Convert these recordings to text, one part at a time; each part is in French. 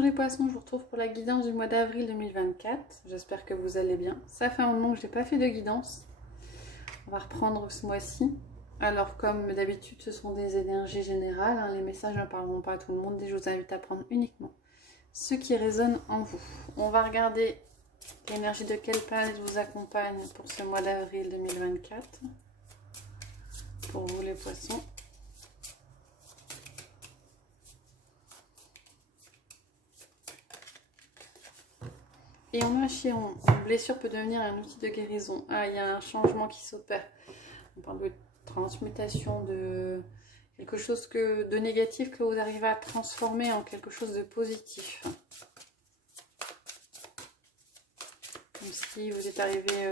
Bonjour les poissons, je vous retrouve pour la guidance du mois d'avril 2024. J'espère que vous allez bien. Ça fait un moment que je n'ai pas fait de guidance. On va reprendre ce mois-ci. Alors comme d'habitude, ce sont des énergies générales. Hein. Les messages ne parleront pas à tout le monde et je vous invite à prendre uniquement ce qui résonne en vous. On va regarder l'énergie de quelle planète vous accompagne pour ce mois d'avril 2024. Pour vous les poissons. Et on a Chiron. Une blessure peut devenir un outil de guérison. Ah, il y a un changement qui s'opère. On parle de transmutation, de quelque chose de négatif que vous arrivez à transformer en quelque chose de positif. Comme si vous êtes arrivé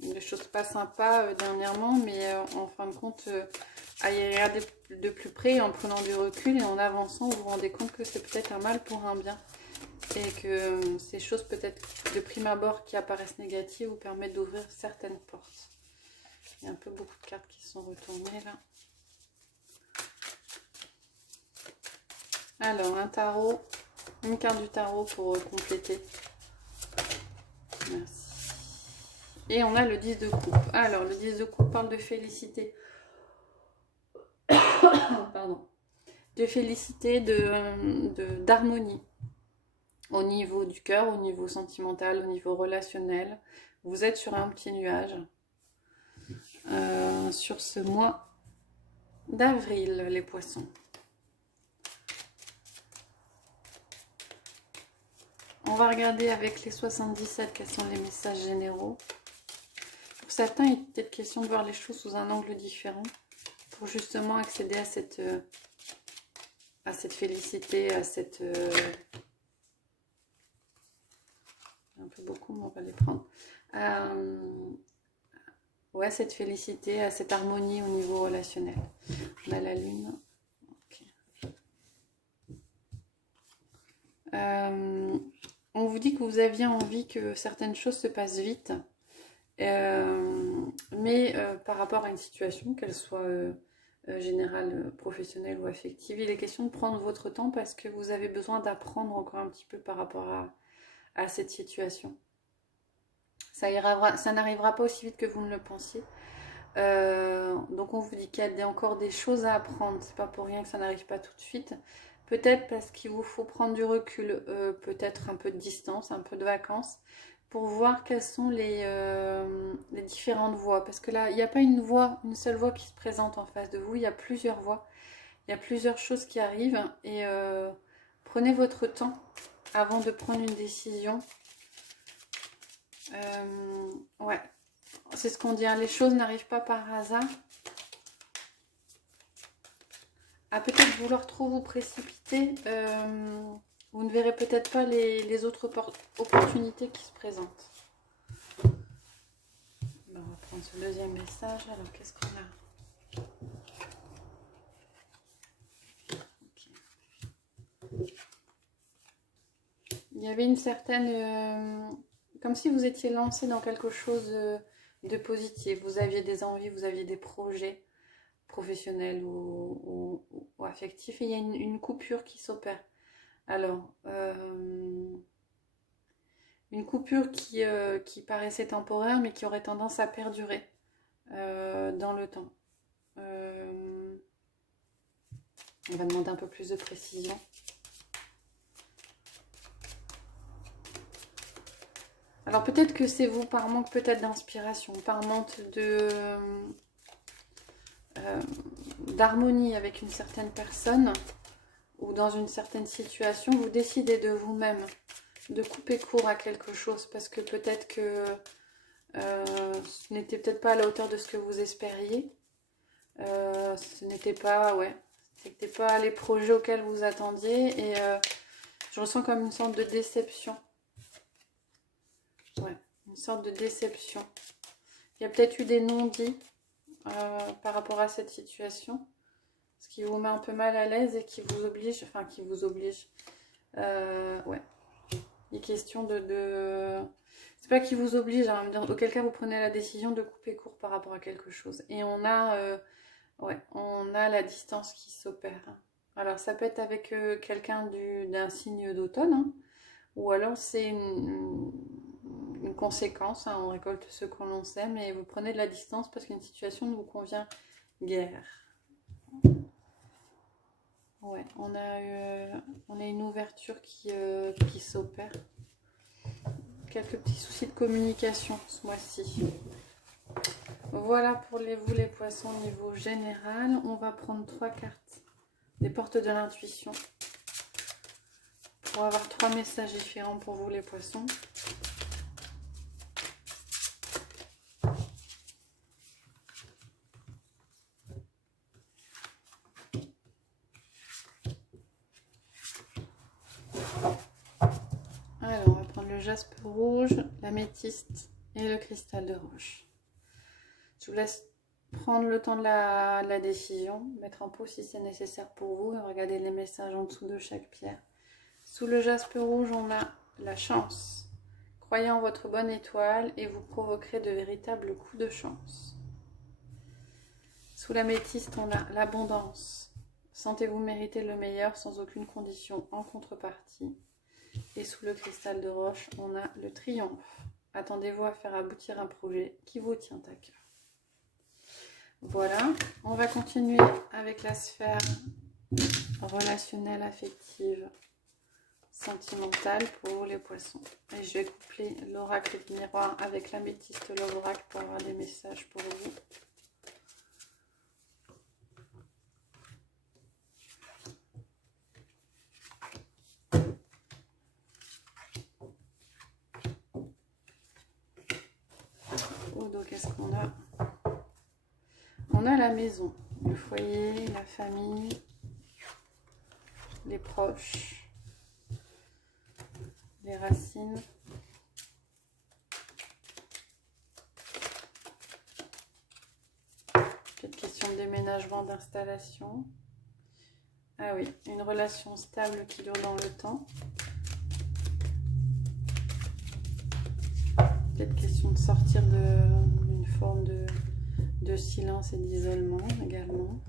des choses pas sympas dernièrement, mais en fin de compte, à y regarder de plus près, en prenant du recul et en avançant, vous vous rendez compte que c'est peut-être un mal pour un bien. Et que ces choses peut-être de prime abord qui apparaissent négatives vous permettent d'ouvrir certaines portes. Il y a un peu beaucoup de cartes qui sont retournées là. Alors un tarot, une carte du tarot pour compléter. Merci. Et on a le 10 de coupe. Alors le 10 de coupe parle de félicité. Pardon. De félicité, d'harmonie. Au niveau du cœur, au niveau sentimental, au niveau relationnel. Vous êtes sur un petit nuage. Sur ce mois d'avril, les poissons. On va regarder avec les 77 quels sont les messages généraux. Pour certains, il est peut-être question de voir les choses sous un angle différent pour justement accéder à cette félicité, à cette... un peu beaucoup, mais on va les prendre. Ouais, cette félicité, à cette harmonie au niveau relationnel. On a la lune. Okay. On vous dit que vous aviez envie que certaines choses se passent vite, mais par rapport à une situation, qu'elle soit générale, professionnelle ou affective, il est question de prendre votre temps parce que vous avez besoin d'apprendre encore un petit peu par rapport à cette situation. Ça n'arrivera pas aussi vite que vous ne le pensiez. Donc on vous dit qu'il y a encore des choses à apprendre. C'est pas pour rien que ça n'arrive pas tout de suite. Peut-être parce qu'il vous faut prendre du recul, peut-être un peu de distance, un peu de vacances, pour voir quelles sont les différentes voies. Parce que là, il n'y a pas une seule voie qui se présente en face de vous. Il y a plusieurs voies. Il y a plusieurs choses qui arrivent. Et prenez votre temps avant de prendre une décision. Ouais. C'est ce qu'on dit, hein. Les choses n'arrivent pas par hasard. À peut-être vouloir trop vous précipiter, vous ne verrez peut-être pas les autres opportunités qui se présentent. On va prendre ce deuxième message. Alors, qu'est-ce qu'on a? Okay. Il y avait une certaine... comme si vous étiez lancé dans quelque chose de positif. Vous aviez des envies, vous aviez des projets professionnels ou affectifs. Et il y a une coupure qui s'opère. Alors, une coupure qui paraissait temporaire, mais qui aurait tendance à perdurer dans le temps. On va demander un peu plus de précision. Alors peut-être que c'est vous par manque peut-être d'inspiration, par manque d'harmonie avec une certaine personne ou dans une certaine situation, vous décidez de vous-même de couper court à quelque chose parce que peut-être que ce n'était peut-être pas à la hauteur de ce que vous espériez. Ce n'était pas, c'était pas les projets auxquels vous attendiez et je ressens comme une sorte de déception. Ouais, une sorte de déception. Il y a peut-être eu des non-dits par rapport à cette situation, ce qui vous met un peu mal à l'aise et qui vous oblige, ouais. Il est question c'est pas qui vous oblige, hein, auquel cas vous prenez la décision de couper court par rapport à quelque chose. Et on a la distance qui s'opère. Alors, ça peut être avec quelqu'un d'un signe d'automne, hein, ou alors c'est une conséquence, hein, on récolte ce qu'on l'on sème et vous prenez de la distance parce qu'une situation ne vous convient guère. Ouais, on a une ouverture qui s'opère. Quelques petits soucis de communication ce mois-ci. Voilà pour vous les poissons au niveau général. On va prendre 3 cartes des portes de l'intuition pour avoir 3 messages différents pour vous les poissons. Alors, on va prendre le jaspe rouge, l'améthyste et le cristal de roche. Je vous laisse prendre le temps de la décision, mettre en pause si c'est nécessaire pour vous et regardez les messages en dessous de chaque pierre. Sous le jaspe rouge, on a la chance. Croyez en votre bonne étoile et vous provoquerez de véritables coups de chance. Sous l'améthyste, on a l'abondance. Sentez-vous mériter le meilleur sans aucune condition en contrepartie. Et sous le cristal de roche, on a le triomphe. Attendez-vous à faire aboutir un projet qui vous tient à cœur. Voilà, on va continuer avec la sphère relationnelle, affective, sentimentale pour les poissons. Et je vais coupler l'oracle du miroir avec l'améthyste Love Oracle pour avoir des messages pour vous. Oh, donc qu'est-ce qu'on a? On a la maison, le foyer, la famille, les proches, les racines. Peut-être question de déménagement, d'installation. Ah oui, une relation stable qui dure dans le temps. Peut-être question de sortir d'une forme de silence et d'isolement également.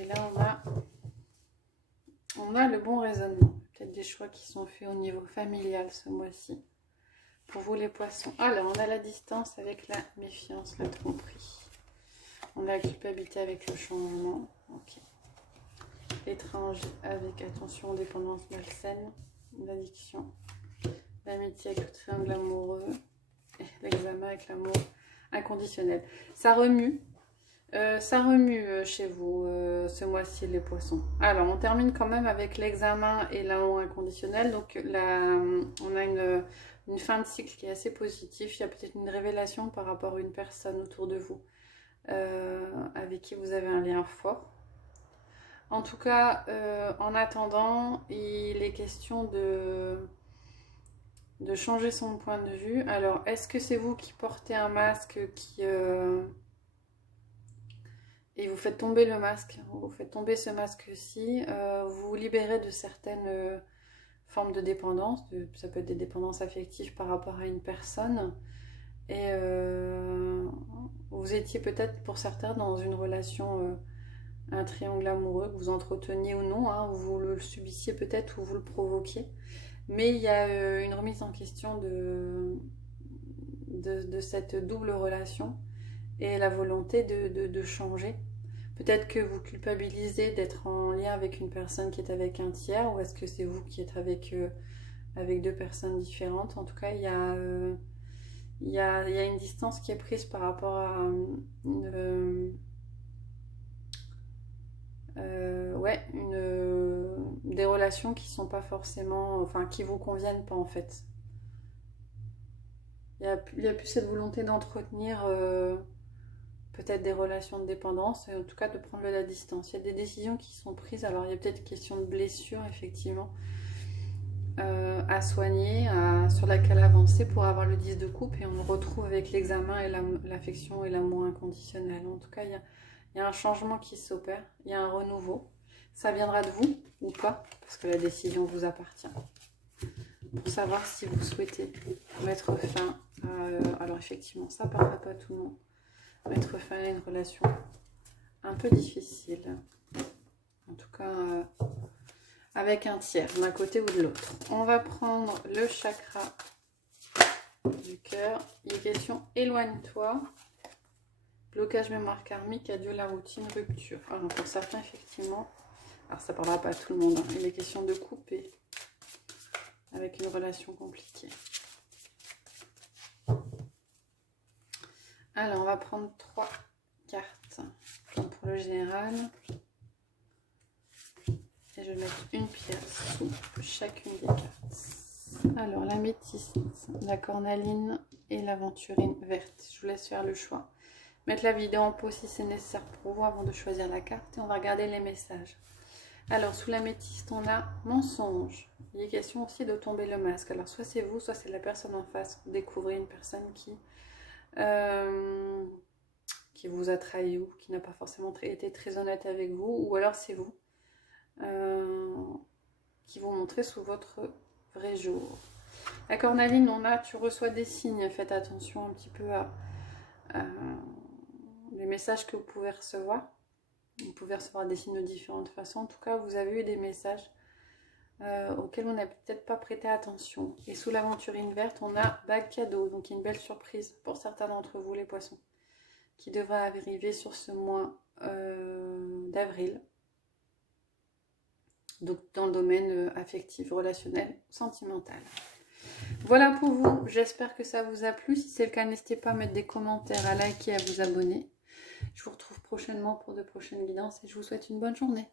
Et là, on a le bon raisonnement. Peut-être des choix qui sont faits au niveau familial ce mois-ci. Pour vous les poissons. Alors, on a la distance avec la méfiance, la tromperie. On a la culpabilité avec le changement. Ok. L'étrange avec attention, dépendance malsaine, l'addiction, l'amitié avec le triangle amoureux, et l'examen avec l'amour inconditionnel. Ça remue chez vous ce mois-ci les poissons. Alors on termine quand même avec l'examen et l'amour inconditionnel. Donc on a une fin de cycle qui est assez positive. Il y a peut-être une révélation par rapport à une personne autour de vous avec qui vous avez un lien fort. En tout cas, en attendant, il est question de changer son point de vue. Alors, est-ce que c'est vous qui portez un masque et vous faites tomber le masque, vous faites tomber ce masque-ci, vous vous libérez de certaines formes de dépendance, ça peut être des dépendances affectives par rapport à une personne, et vous étiez peut-être pour certains dans une relation... un triangle amoureux que vous entreteniez ou non, hein, vous le subissiez peut-être ou vous le provoquiez, mais il y a une remise en question de cette double relation et la volonté de changer. Peut-être que vous culpabilisez d'être en lien avec une personne qui est avec un tiers, ou est-ce que c'est vous qui êtes avec deux personnes différentes. En tout cas, il y a une distance qui est prise par rapport à des relations qui sont pas forcément, enfin qui vous conviennent pas en fait. Il y a plus cette volonté d'entretenir peut-être des relations de dépendance, et en tout cas de prendre de la distance. Il y a des décisions qui sont prises, alors il y a peut-être une question de blessure effectivement à soigner, sur laquelle avancer pour avoir le 10 de coupe, et on le retrouve avec l'examen et l'affection et l'amour inconditionnel. En tout cas, il y a un changement qui s'opère, il y a un renouveau. Ça viendra de vous ou pas, parce que la décision vous appartient. Pour savoir si vous souhaitez mettre fin Alors effectivement, ça parlera pas à tout le monde. Mettre fin à une relation un peu difficile. En tout cas, avec un tiers, d'un côté ou de l'autre. On va prendre le chakra du cœur. Il est question éloigne-toi. Blocage mémoire karmique, adieu la routine, rupture. Alors pour certains, effectivement, alors ça parlera pas à tout le monde. Hein. Il est question de couper avec une relation compliquée. Alors on va prendre 3 cartes comme pour le général. Et je vais mettre une pierre sous chacune des cartes. Alors, l'améthyste, la cornaline et l'aventurine verte. Je vous laisse faire le choix. Mettre la vidéo en pause si c'est nécessaire pour vous avant de choisir la carte. Et on va regarder les messages. Alors, sous l'améthyste, on a mensonge. Il est question aussi de tomber le masque. Alors, soit c'est vous, soit c'est la personne en face. Vous découvrez une personne qui vous a trahi ou qui n'a pas forcément été très honnête avec vous. Ou alors, c'est vous. Qui vont montrer sous votre vrai jour. La cornaline, on a, tu reçois des signes, faites attention un petit peu à les messages que vous pouvez recevoir. Vous pouvez recevoir des signes de différentes façons. En tout cas, vous avez eu des messages auxquels on n'a peut-être pas prêté attention. Et sous l'aventurine verte, on a bague cadeau, donc une belle surprise pour certains d'entre vous, les poissons, qui devrait arriver sur ce mois d'avril. Donc dans le domaine affectif, relationnel, sentimental. Voilà pour vous, j'espère que ça vous a plu. Si c'est le cas, n'hésitez pas à mettre des commentaires, à liker, à vous abonner. Je vous retrouve prochainement pour de prochaines guidances et je vous souhaite une bonne journée.